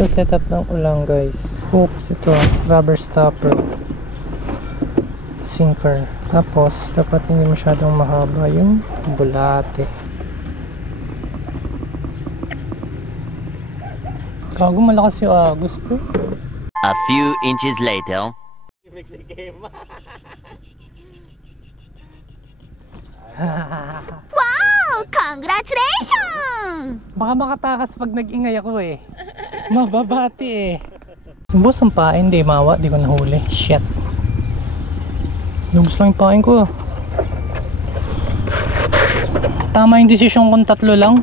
Ito setup ng ulang guys. Hooks ito, rubber stopper, sinker. Tapos dapat hindi masyadong mahaba yung bulate. Gago, malakas yung agos ko. A few inches later. Wow! Congratulations! Baka makatakas pag nag-ingay ako eh. Mababati eh. Boss, ang pain, di mawa, di ko nahuli. Shit. Lubos lang yung pain ko. Tama yung desisyon kung 3 lang.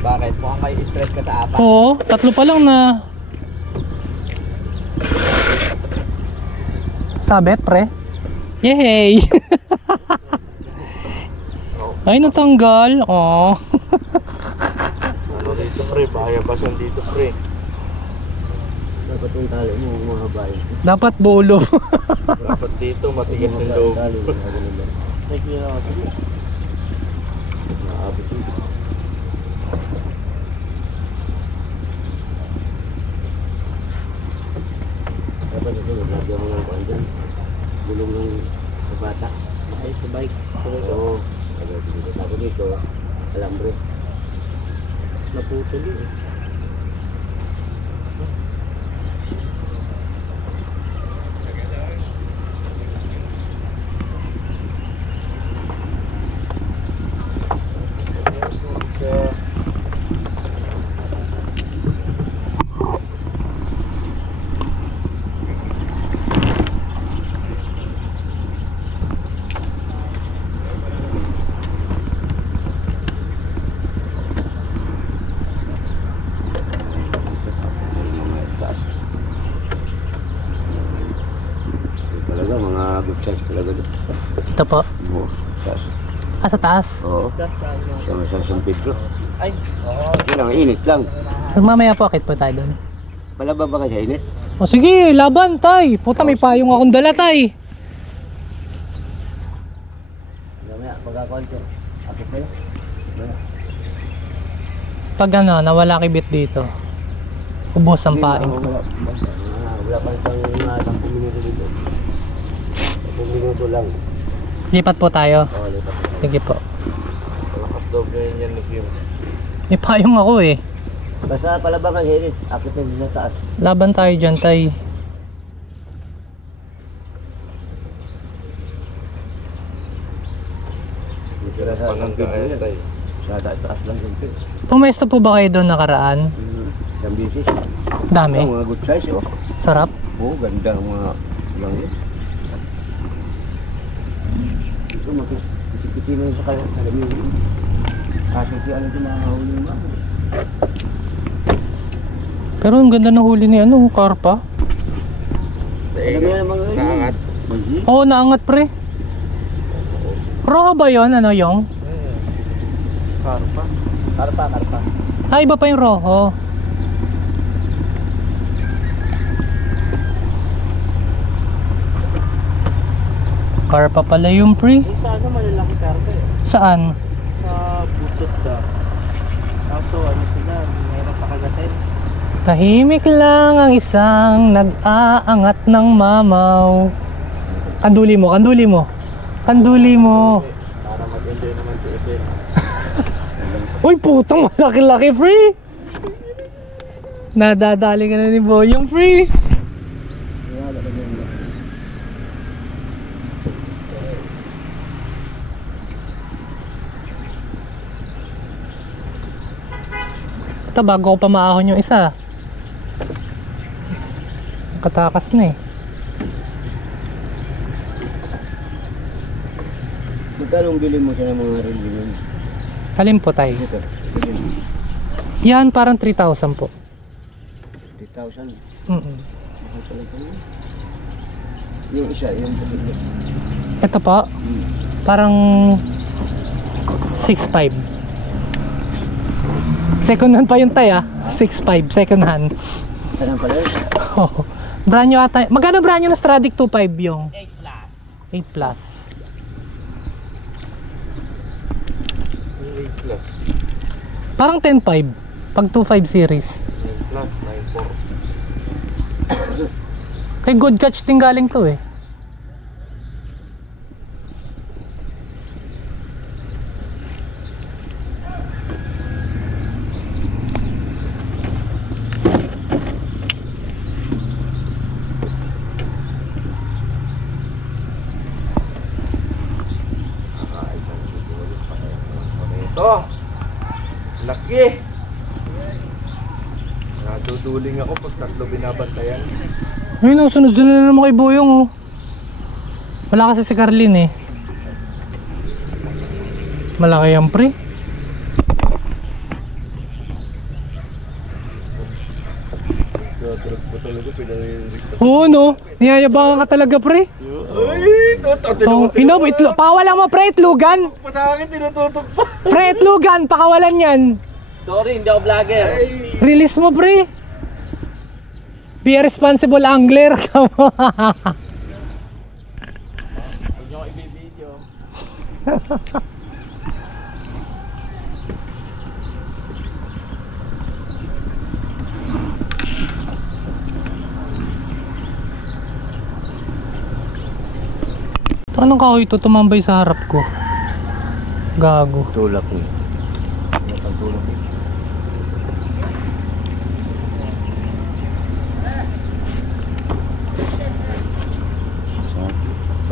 Bakit? Mukhang may stress ka sa apat. Oo, 3 pa lang na. Sabit, pre. Yay! Ay, natanggal. Oh. Ano dito pre? Bahayabasan dito pre. Dapat yung tali mo mga bayan. Dapat bulo. Dapat dito matigas yung loob. Ay, kaya ako. Naabot dito. Dapat ito, naglagyan mo ng kuwan dyan. Bulong ng sa bata. Ay, sa bike. Oo. Tapos dito, alambre. Naputol yun eh. Talaga, mga good size talaga doon. Ito po. Oo, taas. Sa taas. Oo. Sa San Pedro. Ay, oo. Yun lang, init lang. Mamaya pocket po tayo doon. Palaba ba ka sa init? O sige, laban tay. Puta, may payong akong dala tay. Mamaya, pagkakuhan ko. Akit na yun. Pag ano, nawala kibit dito. Ubos ang pain ko. Wala pa itang 10 minuto dito. 10 minuto lang. Lipat po tayo. Oo, lipat na. Sige po. Malakas doble yun yan ni Kim. May payong ako eh. Basta palaba ka sa init. Akit na sa taas. Laban tayo dyan tay. Dito na sa San Pangang Pedro kaya yan. tayo. Sa taas lang dito. Pumesto po ba kayo doon nakaraan? Isang bisis. Dami. Ang mga good size, oh. Sarap. Oo, ganda ang mga lang yun. Ito, makikiti mo yun sa kalamin. Kasi si ano ito makahuli mo. Pero ang ganda ng huli ni ano, karpa. Alam mo yan mga Naangat. Oo, naangat pre. Roho ba yon? Ano yung? Karpa. Karpa. Ah, iba pa yung roho. Karpa pala yung pre. Sa ano malalaki karpa eh. Saan? Sa busot da. Kaso ano sila, mayroon pa kagatin. Tahimik lang ang isang nag-aangat ng mamaw. Kanduli mo. Para mag-enjoy naman si Esen. Uy, putang malaki-laki, free! Nadadali ka na ni Boyong, free! Ito, bago ko pa maahon yung isa. Katakas na eh. Magkano bili mo siya ng mga rin? Alin po tayo? Ito, bili. Yan, parang 3,000 po. 3,000. Mm-mm. Mahal pala ito. Yung isa, yung pagkakas. Ito po, parang 6,500. Second hand pa yung tayo, 6,500 second hand. Saan pala yun? Oh, brand new ata. Magkano brand new na Stradic 2.5 yung? 8 plus. 8 plus. Parang 10.5. Pag 2.5 series. 9 plus, 9.4. Kay good catch din galing to eh. Ito! Laki! Naduduling ako pag tatlo binabantayan. Ayun oh, sunod-sunod na naman kay Boyong oh. Wala kasi si Carlin eh. Malaki yan pre. Drug po talaga, pinarinig. Oo no, niyayabangan ka talaga pre. Ay! Inaw, pakawalan mo pre, itlugan. Sa akin, tinututok pa. Pre, itlugan, pakawalan yan. Sorry, hindi ako vlogger. Release mo pre. Be a responsible angler. Huwag nyo ako i-video. Ito anong kahoy ito tumambay sa harap ko? Gago. Tulak mo. Tulak eh.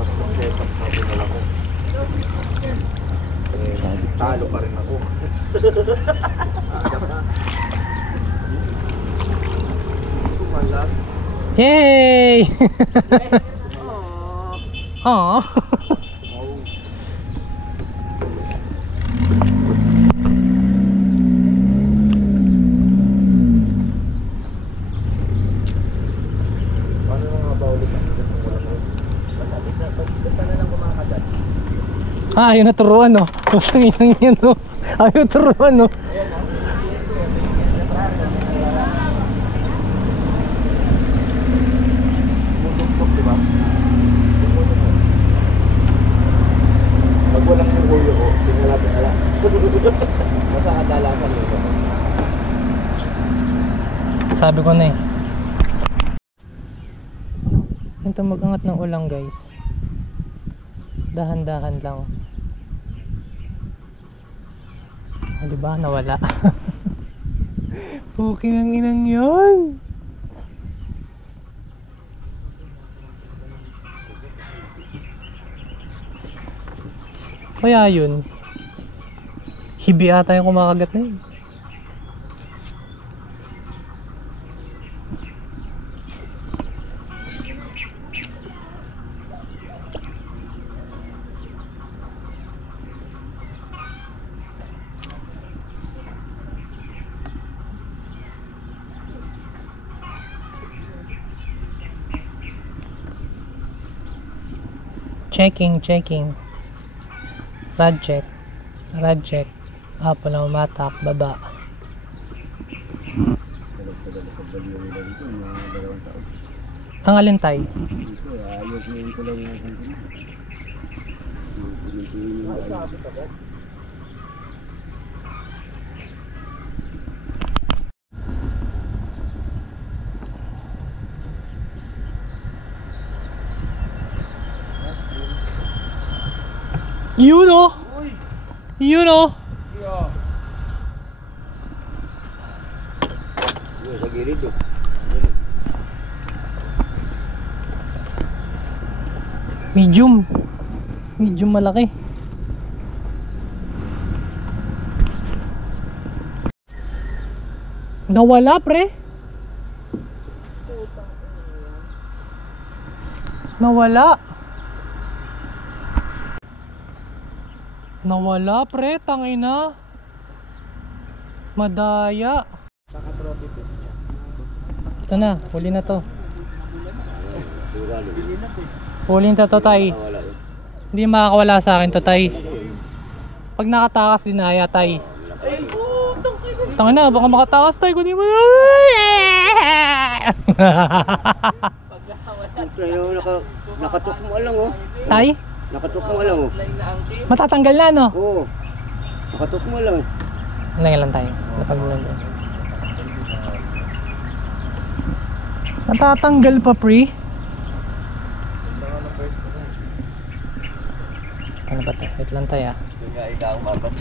Tatlong setup sabi na lang ko. Talo pa rin ako. Kumalas. Yay! Aww. Paano nga ba ulit ang ito ng walang ulit? Basta na lang kumakagat. Ayaw na turuan no. Ang inang yan no. Ayaw turuan no. Tumutok, di ba? Pag walang yung ulo ko, sinalapin na lang. Basta kadalasan yun. Sabi ko na eh. Ito mag-angat ng ulang guys. Dahan-dahan lang. Ah, diba? Nawala. Puking ang inang yun. Kaya yun. Hibi ata yung kumakagat na yun. Checking. Rad check. Up na umatak, baba. Ang alintay. Ayos na yun ko lang yung Yun oh! Yun oh! sa gilid oh. Medium malaki. Nawala pre. Nawala pre, tangina. Madaya. Ito na, huli na to. Huli na to tay. Hindi makakawala sa akin to tay. Pag nakatakas dinaya tay. Tangina, baka makatakas tay. Kunin mo na. Nakatok mo lang oh. Tay? Nakatok mo lang oh. Matatanggal na no? Oo. Nakatok mo lang. Ngayon lang tayo. Napagmulan doon. Natatanggal pa, pre. Ano ba to? Wait lang tayo. Ikaw mabat.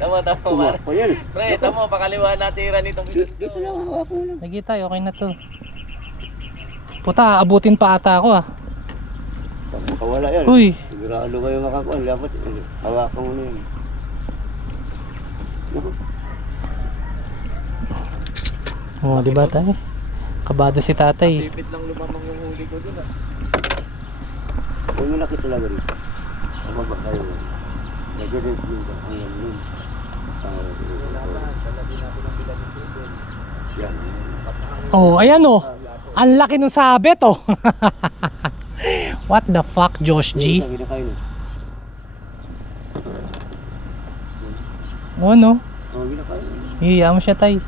Tama. O yan. Pre, tamo pakaliwa natira nitong Dito lang ako lang. Lagi tayo, okay na to. Puta, abutin pa ata ako ah. Makawala yan. Uy, Sigurado kayo makakuha. Dapat hawakan mo na yan. Naku. oh, di ba tayo? Kabado si tatay. Sipit lang lumamang yung huli ko dun ah. Huwag mo laki talaga rin. Mababa kayo. Nag-edit yun ka. Ang yan yun. Yan. Oh, ayan oh. Ang laki ng sabit oh. What the fuck, Josh G? Yan, kinakain eh. Oh no. Oo, kinakain. Hiya mo siya tay.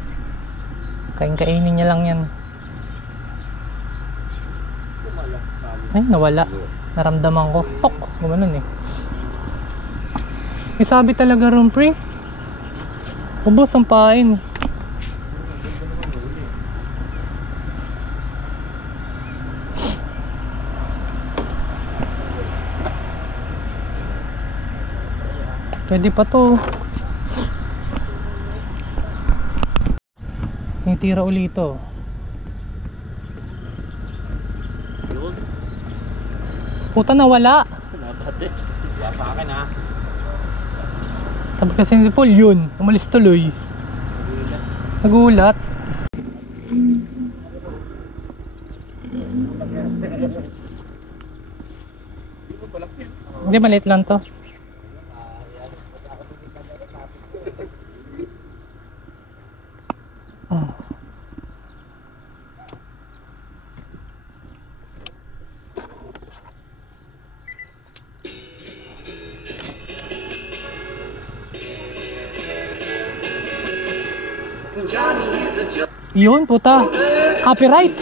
Kainin niya lang yan. Ay, nawala. Naramdaman ko. Tok! Gumanon eh. May sabi talaga ron, pre. Ubos ang pain. Pwede pa to. Tinitira ulit ito. Puta, nawala. Nabate. Wala pa akin ha. Sabi kasi ni Paul, yun. Umalis tuloy. Nagulat. Hindi, maliit lang to. Oh. Yun, puta. Copyright.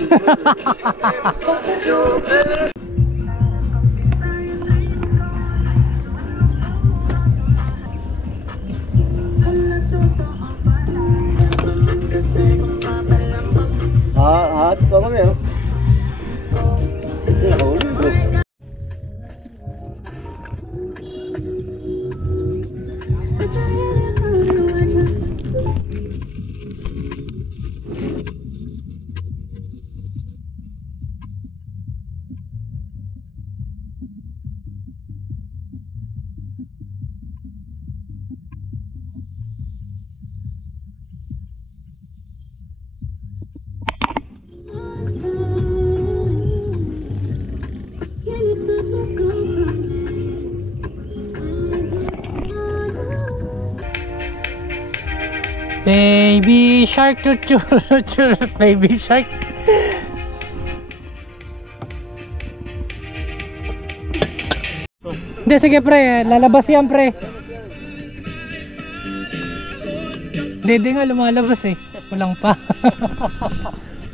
Hat pa kami oh. Nakahuli bro. Baby shark, chur, baby shark. Hindi, sige pre, lalabas yan pre. Hindi nga lumalabas eh. Kulang pa.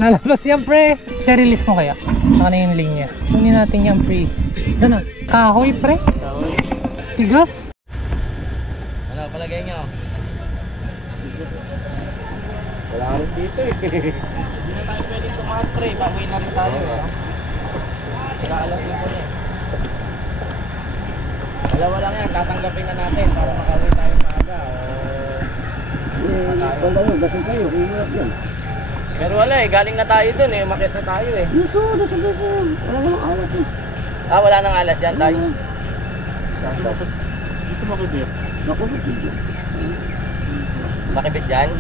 Lalabas yan pre. I-release mo kaya. Saka na yung linya. Kunin natin yan pre. Ano? Kahoy pre? Kahoy. Tigas? Ano, palagay nyo? Wala ka rin dito eh. Hindi na tayo pwedeng tumakas pre. Baboy na rin tayo eh. Saka alas yung po eh. Dalawa lang yan, tatanggapin na natin para makauwi tayo maaga. Wala yun, dasal kayo. Iingat yan. Pero wala eh, galing na tayo dun eh, umakit na tayo eh. Dito, dasal kayo. Wala namang alat eh. Ah, wala nang alat dyan tayo. Dito makibit. Naku, dito. Makibit dyan?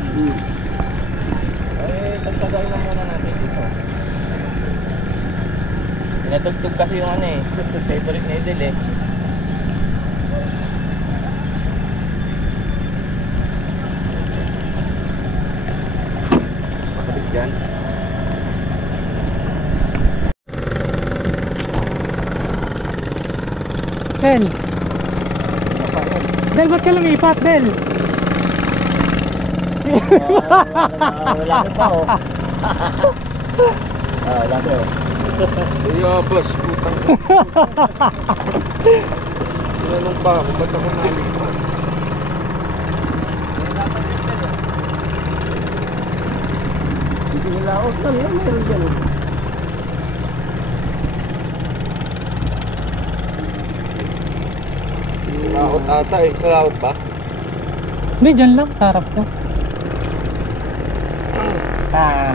Eh, tagtagayin na muna natin dito. Pinatugtog kasi yung ano eh, favorite needle eh. Makibit dyan. Bel. Bel, ba't ka lumipat, Bel? Wala ko pa oh. Wala ko oh. Yabas, putang. Tinanong pa ako, ba't ako nalipat? Laot lang yan, meron dyan. Laot ata eh. Sa laot ba? Hindi, dyan lang. Sa harap ko. Ah.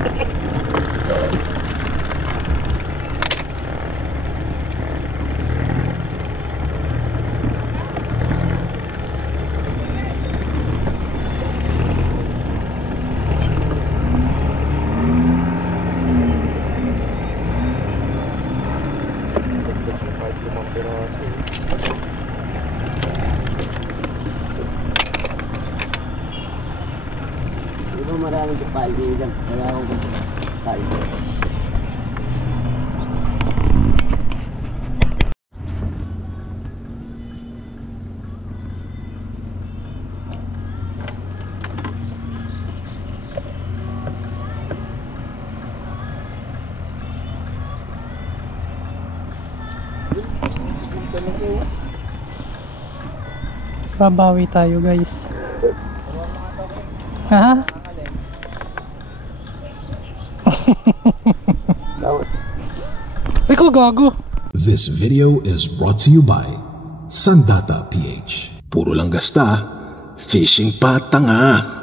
Kahit 5 piraso. Di ba maraming kapain din dyan? Kaya ako kapain. Babawi tayo guys. Ha? Ikaw gago. This video is brought to you by Sandata PH. Puro lang gasta, fishing pa tanga.